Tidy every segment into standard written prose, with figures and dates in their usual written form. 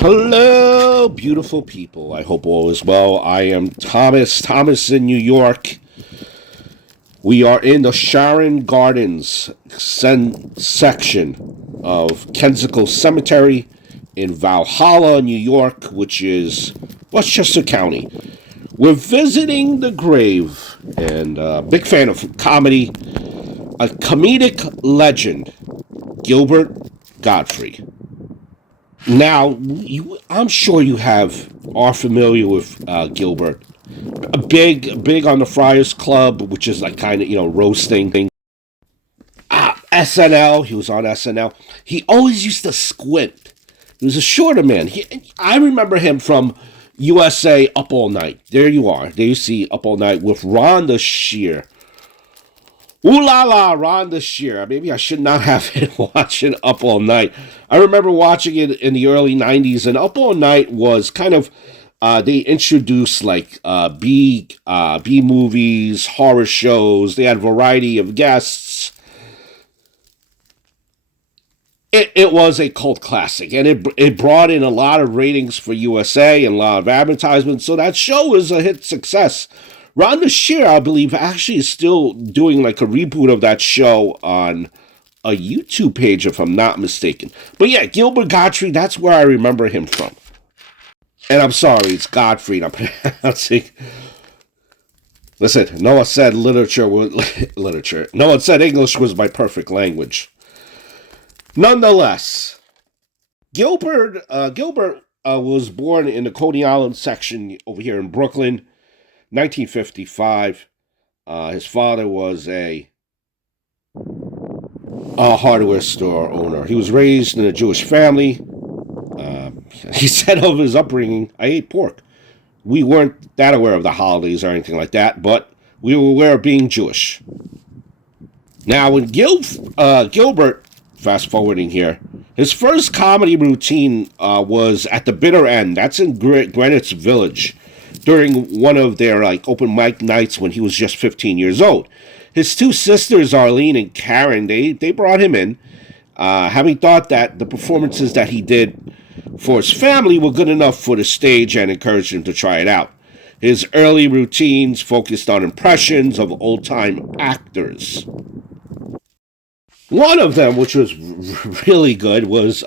Hello, beautiful people. I hope all is well. I am Thomas in New York. We are in the Sharon Gardens section of Kensico Cemetery in Valhalla, New York, which is Westchester County. We're visiting the grave, and big fan of comedy, a comedic legend, Gilbert Gottfried. Now, I'm sure you are familiar with Gilbert. Big on the Friars Club, which is like kind of roasting. SNL, he was on SNL. He always used to squint. He was a shorter man. I remember him from USA Up All Night. There you are. There you see Up All Night with Rhonda Shear. Ooh la la, Rhonda Shear. Maybe I should not have been watching Up All Night. I remember watching it in the early 90s, and Up All Night was kind of, they introduced like B movies, horror shows. They had a variety of guests. It was a cult classic, and it brought in a lot of ratings for USA and a lot of advertisements, so that show was a hit success. Rhonda Shear, I believe, actually is still doing like a reboot of that show on a YouTube page, if I'm not mistaken. But yeah, Gilbert Gottfried, that's where I remember him from. And I'm sorry, it's Gottfried I'm pronouncing. Listen, Noah said literature. Noah said English was my perfect language. Nonetheless, Gilbert was born in the Coney Island section over here in Brooklyn, 1955. His father was a hardware store owner. He was raised in a Jewish family. He said of his upbringing, I ate pork. We weren't that aware of the holidays or anything like that, but we were aware of being Jewish. Now, when Gilbert, fast forwarding here, his first comedy routine was at the Bitter End. That's in Greenwich Village, during one of their like open mic nights when he was just 15 years old. His two sisters, Arlene and Karen, they brought him in, having thought that the performances that he did for his family were good enough for the stage and encouraged him to try it out. His early routines focused on impressions of old-time actors. One of them, which was really good, was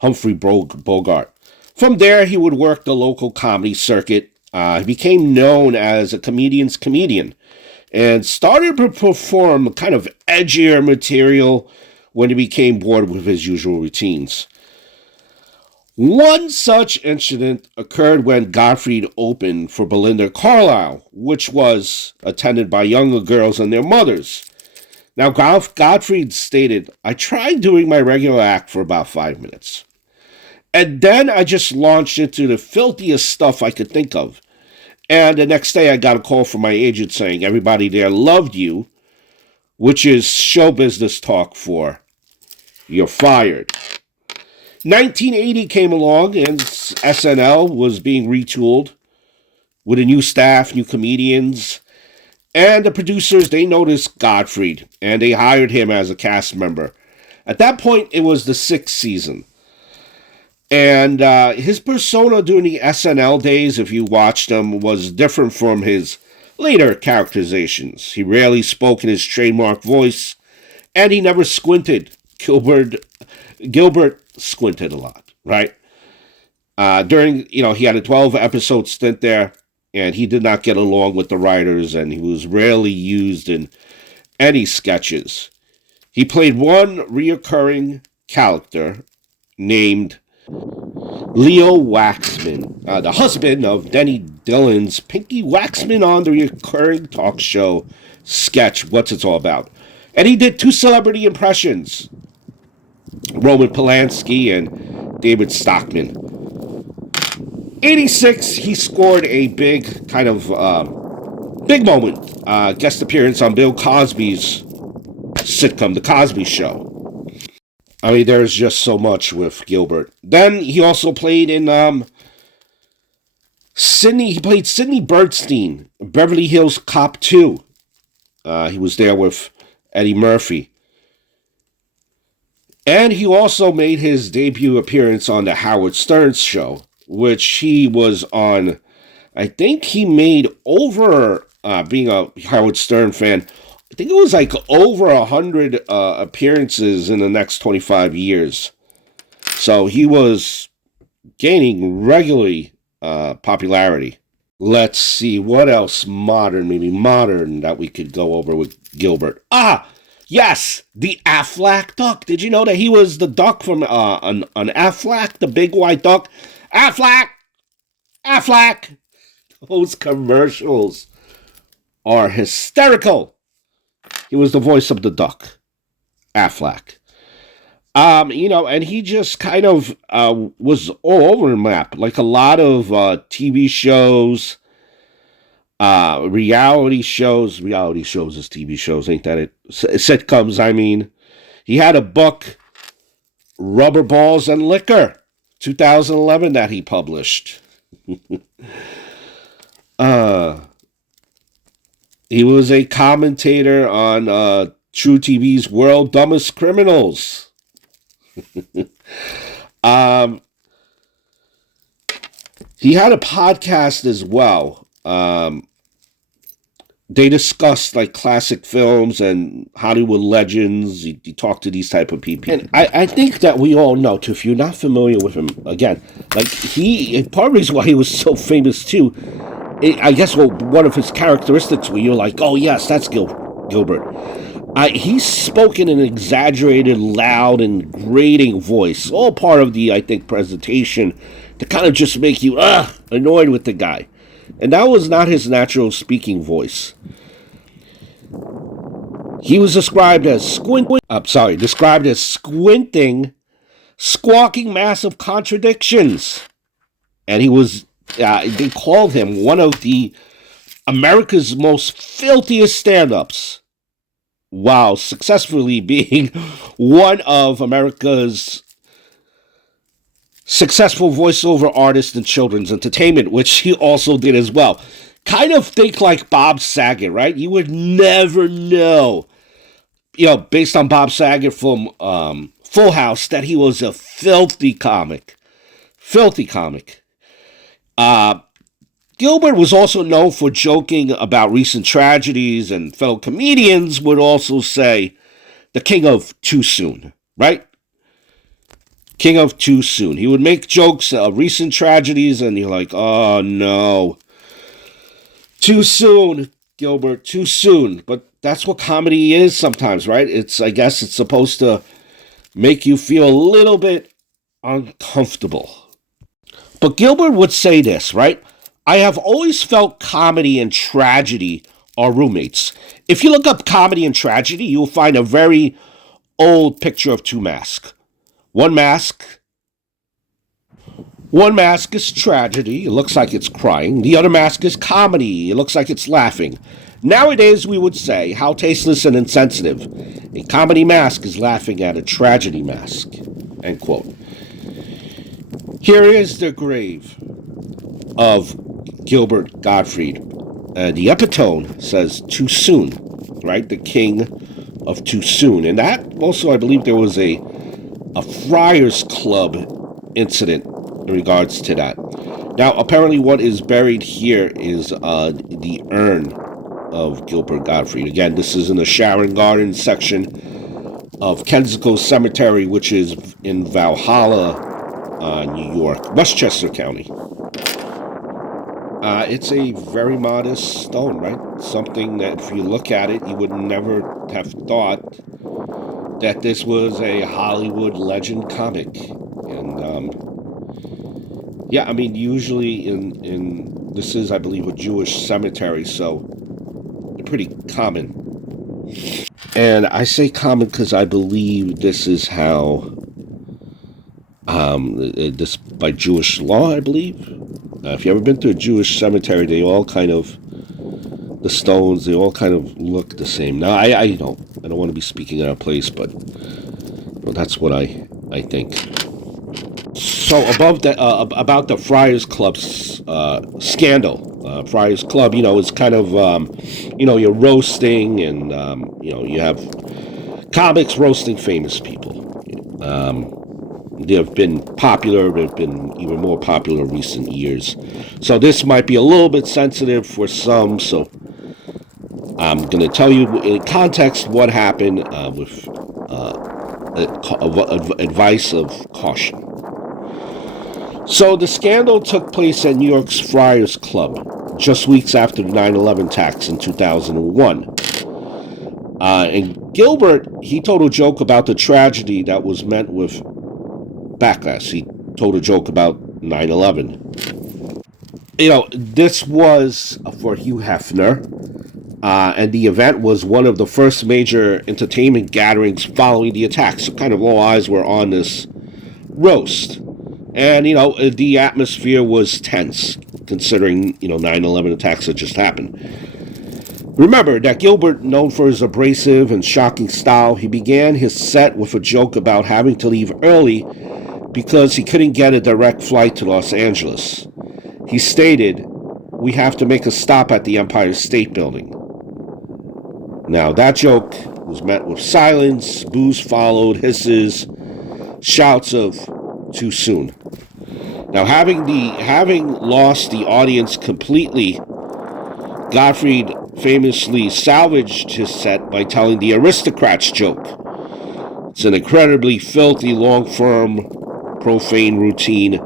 Humphrey Bogart. From there, he would work the local comedy circuit. He became known as a comedian's comedian and started to perform kind of edgier material when he became bored with his usual routines. One such incident occurred when Gottfried opened for Belinda Carlisle, which was attended by younger girls and their mothers. Now, Gottfried stated, I tried doing my regular act for about 5 minutes. And then I just launched into the filthiest stuff I could think of. And the next day I got a call from my agent saying everybody there loved you, which is show business talk for you're fired. 1980 came along and SNL was being retooled with a new staff, new comedians. And the producers, they noticed Gottfried, and they hired him as a cast member. At that point, it was the 6th season. And his persona during the SNL days, if you watched him, was different from his later characterizations. He rarely spoke in his trademark voice, and he never squinted. Gilbert squinted a lot, right? He had a 12-episode stint there, and he did not get along with the writers, and he was rarely used in any sketches. He played one reoccurring character named Leo Waxman, the husband of Denny Dillon's Pinky Waxman on the recurring talk show sketch, What's It All About? And he did 2 celebrity impressions, Roman Polanski and David Stockman. 86, he scored a big moment, guest appearance on Bill Cosby's sitcom, The Cosby Show. I mean, there's just so much with Gilbert. Then he also played in Sidney Bernstein, Beverly Hills Cop 2. He was there with Eddie Murphy. And he also made his debut appearance on the Howard Stern show, which he was on. I think he made over, being a Howard Stern fan, I think it was like over 100 appearances in the next 25 years. So he was gaining regularly popularity. Let's see what else maybe modern that we could go over with Gilbert. Yes, the Aflac duck. Did you know that he was the duck from an Aflac, the big white duck? Aflac, Aflac. Those commercials are hysterical. He was the voice of the duck, Aflac. And he just kind of was all over the map, like a lot of TV shows, reality shows is TV shows, ain't that it? Sitcoms, I mean. He had a book, Rubber Balls and Liquor, 2011, that he published. He was a commentator on True TV's World Dumbest Criminals. He had a podcast as well. They discussed like classic films and Hollywood legends. He talked to these type of people. And I think that we all know, too, if you're not familiar with him, again, like part of the reason why he was so famous, too, I guess one of his characteristics where you're like, oh, yes, that's Gilbert. He spoke in an exaggerated, loud, and grating voice, all part of the, I think, presentation to kind of just make you annoyed with the guy. And that was not his natural speaking voice. He was described as squinting, squawking massive contradictions. And he was, they called him one of the America's most filthiest stand-ups, while successfully being one of America's successful voiceover artists in children's entertainment, which he also did as well. Kind of think like Bob Saget, right? You would never know, based on Bob Saget from Full House, that he was a filthy comic. Gilbert was also known for joking about recent tragedies, and fellow comedians would also say the king of too soon, right? King of too soon. He would make jokes of recent tragedies, and you're like, oh no. Too soon, Gilbert, too soon. But that's what comedy is sometimes, right? I guess it's supposed to make you feel a little bit uncomfortable. But Gilbert would say this, right? I have always felt comedy and tragedy are roommates. If you look up comedy and tragedy, you'll find a very old picture of two masks. One mask is tragedy. It looks like it's crying. The other mask is comedy. It looks like it's laughing. Nowadays, we would say, how tasteless and insensitive. A comedy mask is laughing at a tragedy mask. End quote. Here is the grave of Gilbert Gottfried. The epitome says too soon, right? The king of too soon. And that also, I believe there was a Friars Club incident in regards to that. Now, apparently what is buried here is the urn of Gilbert Gottfried. Again, this is in the Sharon Gardens section of Kensico Cemetery, which is in Valhalla, New York, Westchester County. It's a very modest stone, right? Something that if you look at it, you would never have thought that this was a Hollywood legend comic. And usually in this is, I believe, a Jewish cemetery, so they're pretty common. And I say common because I believe this is how this by Jewish law, I believe. If you've ever been to a Jewish cemetery, the stones, they all kind of look the same. Now, I don't want to be speaking out of place, but that's what I think. So about the Friars Club's scandal. Friars Club, is kind of, you're roasting, and, you have comics roasting famous people. They've been popular. They've been even more popular in recent years. So this might be a little bit sensitive for some. So I'm going to tell you in context what happened with advice of caution. So the scandal took place at New York's Friars Club just weeks after the 9/11 attacks in 2001. And Gilbert, he told a joke about the tragedy that was met with backlash. He told a joke about 9/11. This was for Hugh Hefner, and the event was one of the first major entertainment gatherings following the attacks. So kind of all eyes were on this roast. And, the atmosphere was tense, considering, 9/11 attacks had just happened. Remember that Gilbert, known for his abrasive and shocking style, he began his set with a joke about having to leave early because he couldn't get a direct flight to Los Angeles. He stated, "We have to make a stop at the Empire State Building." Now, that joke was met with silence, boos followed, hisses, shouts of "too soon." Now, having lost the audience completely, Gottfried famously salvaged his set by telling the aristocrats joke. It's an incredibly filthy, long-form, profane routine,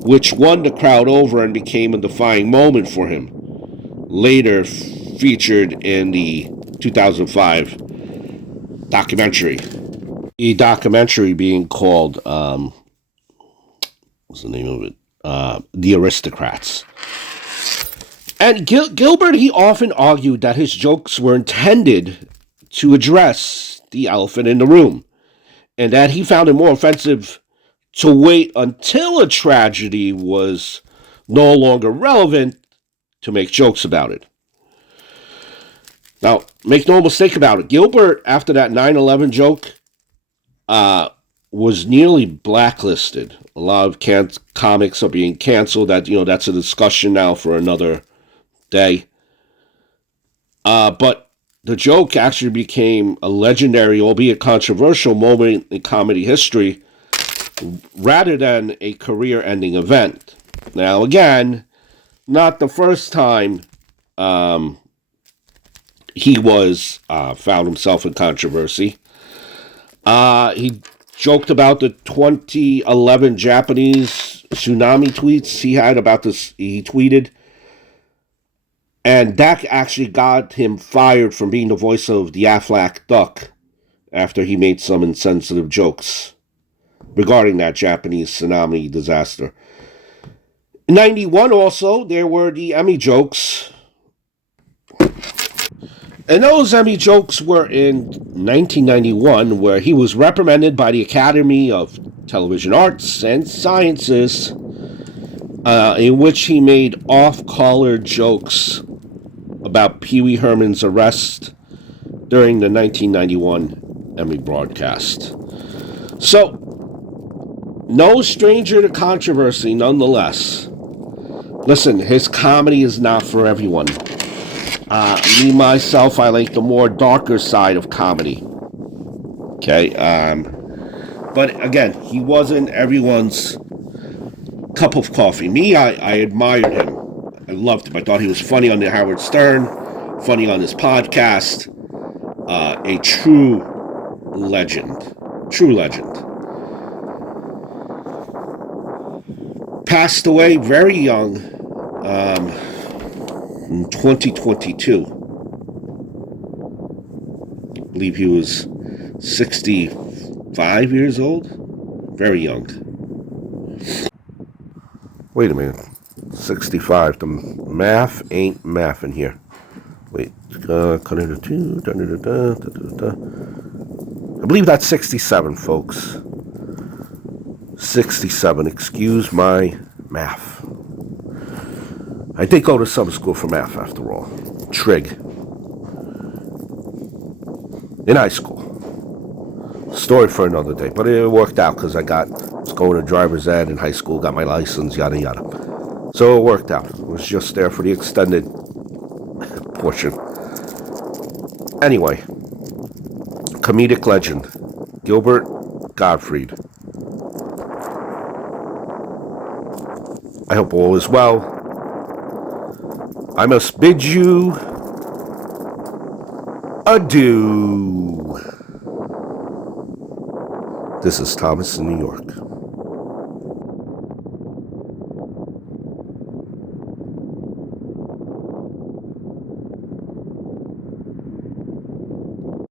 which won the crowd over and became a defining moment for him. Later featured in the 2005 documentary. The documentary being called, what's the name of it? The Aristocrats. And Gilbert, he often argued that his jokes were intended to address the elephant in the room, and that he found it more offensive to wait until a tragedy was no longer relevant to make jokes about it. Now, make no mistake about it, Gilbert, after that 9/11 joke, was nearly blacklisted. A lot of comics are being canceled. That's a discussion now for another day. But the joke actually became a legendary, albeit controversial, moment in comedy history rather than a career-ending event. Now, again, not the first time he was found himself in controversy. He joked about the 2011 Japanese tsunami tweets he had about this. He tweeted, and that actually got him fired from being the voice of the Aflac Duck after he made some insensitive jokes regarding that Japanese tsunami disaster. In 91 also, there were the Emmy jokes. And those Emmy jokes were in 1991, where he was reprimanded by the Academy of Television Arts and Sciences, in which he made off-color jokes about Pee Wee Herman's arrest during the 1991 Emmy broadcast. So, no stranger to controversy nonetheless. Listen, his comedy is not for everyone. Me, myself, I like the more darker side of comedy. Okay? But again, he wasn't everyone's cup of coffee. Me, I admired him. I loved him. I thought he was funny on the Howard Stern, funny on his podcast. A true legend. True legend. Passed away very young. In 2022. I believe he was 65 years old. Very young. Wait a minute. 65. The math ain't math in here. Wait. Cut into 2. I believe that's 67, folks. 67. Excuse my math. I did go to summer school for math, after all. Trig. In high school. Story for another day. But it worked out because I was going to driver's ed in high school, got my license, yada yada. So it worked out. It was just there for the extended portion. Anyway. Comedic legend. Gilbert Gottfried. I hope all is well. I must bid you adieu. This is Thomas in New York.